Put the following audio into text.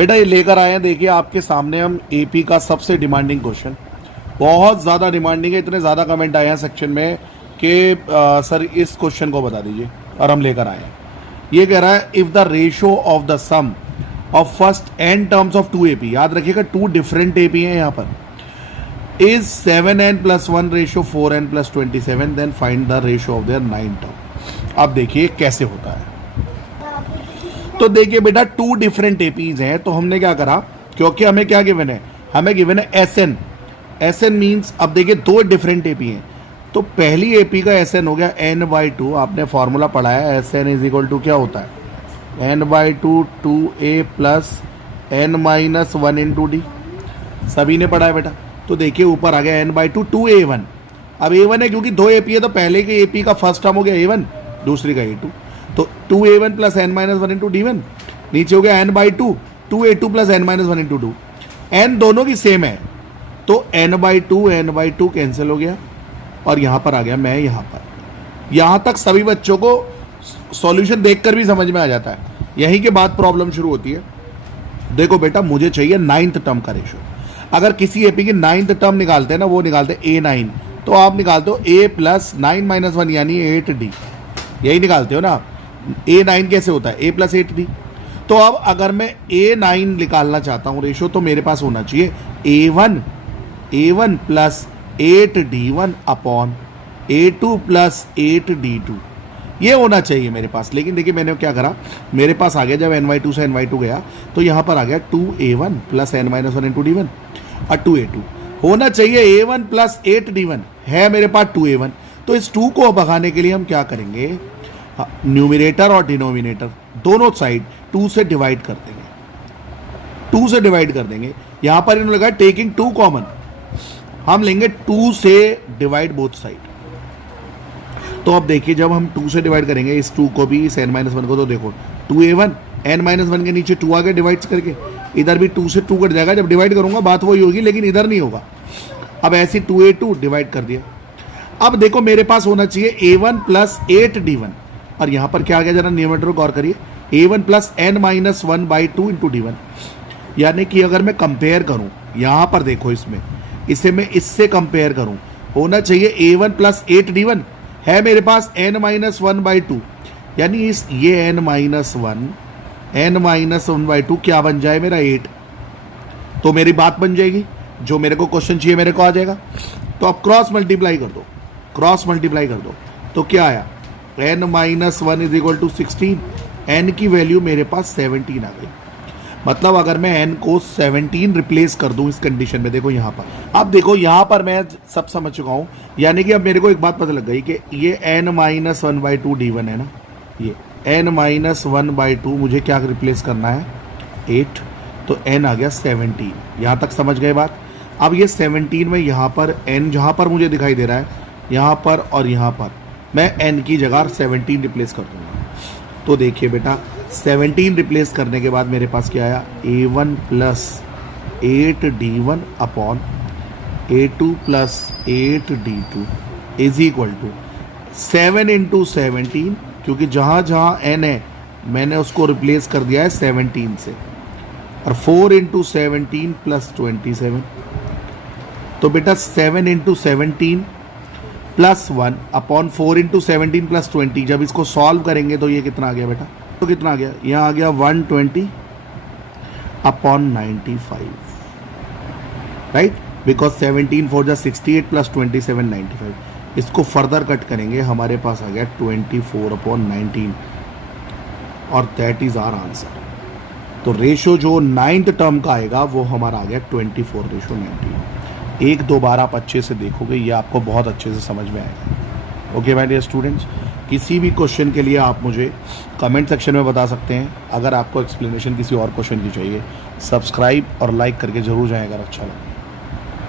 बेटा ये लेकर आए हैं, देखिए आपके सामने हम एपी का सबसे डिमांडिंग क्वेश्चन, बहुत ज़्यादा डिमांडिंग है, इतने ज़्यादा कमेंट आए हैं सेक्शन में कि सर इस क्वेश्चन को बता दीजिए, और हम लेकर आए हैं। ये कह रहा है if the ratio of the sum of first n terms of two AP, याद रखिएगा टू डिफरेंट एपी हैं यहाँ पर, is 7n+1 ratio 4n+27, then find the ratio of their 9 term. अब देखिए कैसे होता है। तो देखिए बेटा टू डिफरेंट एपीज हैं, तो हमने क्या करा, क्योंकि हमें क्या गिवन है, हमें गिवन है एसएन। एसएन मीन्स, अब देखिए दो डिफरेंट एपी हैं, तो पहली एपी का एसएन हो गया n/2, आपने फॉर्मूला पढ़ा है, एसएन इज इक्वल टू क्या होता है, n/2 2a plus n-1 into D, सभी ने पढ़ा है बेटा। तो देखिए ऊपर आ गया n/2 2a1, अब a1 है क्योंकि दो एपी है, तो पहले के एपी का फर्स्ट टर्म हो गया a1, दूसरी का a2, तो 2a1 plus n-1 into d1, नीचे हो गया n/2 2a2 plus n-1 into 2, n दोनों की सेम है, तो n/2 कैंसिल हो गया, और यहां पर आ गया मैं यहां पर। यहां तक सभी बच्चों को सॉल्यूशन देखकर भी समझ में आ जाता है, यहीं के बाद प्रॉब्लम शुरू होती है। देखो बेटा मुझे चाहिए 9th टर्म का रेशो, अगर किसी एपी की 9th टर्म निकालते हैं ना, वो निकालते हैं a9, तो आप निकालते हो a प्लस 9-1 यानी 8d, यही निकालते हो ना आप। a9 कैसे होता है, a प्लस 8d। तो अब अगर मैं a9 निकालना चाहता हूं रेशो, तो मेरे पास होना चाहिए a1 plus 8d1 upon a2 plus 8d2, ये होना चाहिए मेरे पास। लेकिन देखिए मैंने क्या करा, मेरे पास आ गया जब n/2 से n/2 गया, तो यहाँ पर आ गया 2a1 plus n-1 into d1 और 2a2, होना चाहिए a1 प्लस 8d1, है मेरे पास 2a1। तो इस 2 को भगाने के लिए हम क्या करेंगे, न्यूमिनेटर और डिनोमिनेटर दोनों साइड 2 से डिवाइड कर देंगे, 2 से डिवाइड कर देंगे। यहां पर इन्होंने लगा टेकिंग 2 कॉमन, हम लेंगे 2 से डिवाइड बोथ साइड। तो अब देखिए जब हम 2 से डिवाइड करेंगे इस 2 को भी, इस n-1 को, तो देखो 2a1 n-1 के नीचे 2 आ गया डिवाइड करके, इधर भी 2 से 2 कट जाएगा, जब डिवाइड करूंगा बात वही होगी, लेकिन इधर नहीं होगा। अब ऐसे 2a2 डिवाइड कर दिया। अब देखो मेरे पास होना चाहिए a1 प्लस 8d1, और यहां पर क्या आ गया, जरा न्यूमरेटर को गौर करिए, a1 plus n-1/2 into d1, यानी कि अगर मैं कंपेयर करूं, यहां पर देखो इसमें, इसे मैं इससे कंपेयर करूं, होना चाहिए a1 प्लस 8d1, है मेरे पास n-1/2, यानी इस ये n-1/2 क्या बन जाए मेरा 8, तो मेरी बात बन जाएगी, जो मेरे को क्वेश्चन चाहिए मेरे को आ जाएगा। तो अब क्रॉस मल्टीप्लाई कर दो, क्रॉस मल्टीप्लाई कर दो, तो क्या आया, n-1 is equal to 16, n की वैल्यू मेरे पास 17 आ गई। मतलब अगर मैं n को 17 रिप्लेस कर दूं इस कंडीशन में, देखो यहाँ पर, अब देखो यहाँ पर मैं सब समझ चुका हूँ, यानी कि अब मेरे को एक बात पता लग गई कि ये n-1/2 d1 है ना, ये n-1/2 मुझे क्या रिप्लेस करना है 8, तो n आ गया 17, यहाँ तक समझ गए बात। अब ये 17 में यहाँ पर n जहाँ पर मुझे दिखाई दे रहा है, यहाँ पर और यहाँ पर मैं n की जगह 17 रिप्लेस कर दूंगा। तो देखिए बेटा 17 रिप्लेस करने के बाद मेरे पास क्या आया, a1 plus 8d1 upon a2 plus 8d2 is equal to 7 into 17, क्योंकि जहाँ जहाँ n है मैंने उसको रिप्लेस कर दिया है 17 से, और 4 इंटू 17 प्लस 27, तो बेटा 7 into 17 plus 1 upon 4 into 17 plus 20, जब इसको सॉल्व करेंगे तो ये कितना आ गया बेटा, तो कितना आ गया, यहाँ आ गया 120 अपॉन 95, राइट, बिकॉज 17 4 जा 68 प्लस 27 95, इसको फर्दर कट करेंगे, हमारे पास आ गया 24 अपॉन 19, और दैट इज आवर आंसर। तो रेशो जो 9th टर्म का आएगा वो हमारा आ गया 24:19। एक दो बार आप अच्छे से देखोगे, ये आपको बहुत अच्छे से समझ में आएगा। ओके माय डियर स्टूडेंट्स, किसी भी क्वेश्चन के लिए आप मुझे कमेंट सेक्शन में बता सकते हैं। अगर आपको एक्सप्लेनेशन किसी और क्वेश्चन की चाहिए, सब्सक्राइब और लाइक करके ज़रूर जाएगा, अच्छा लगे।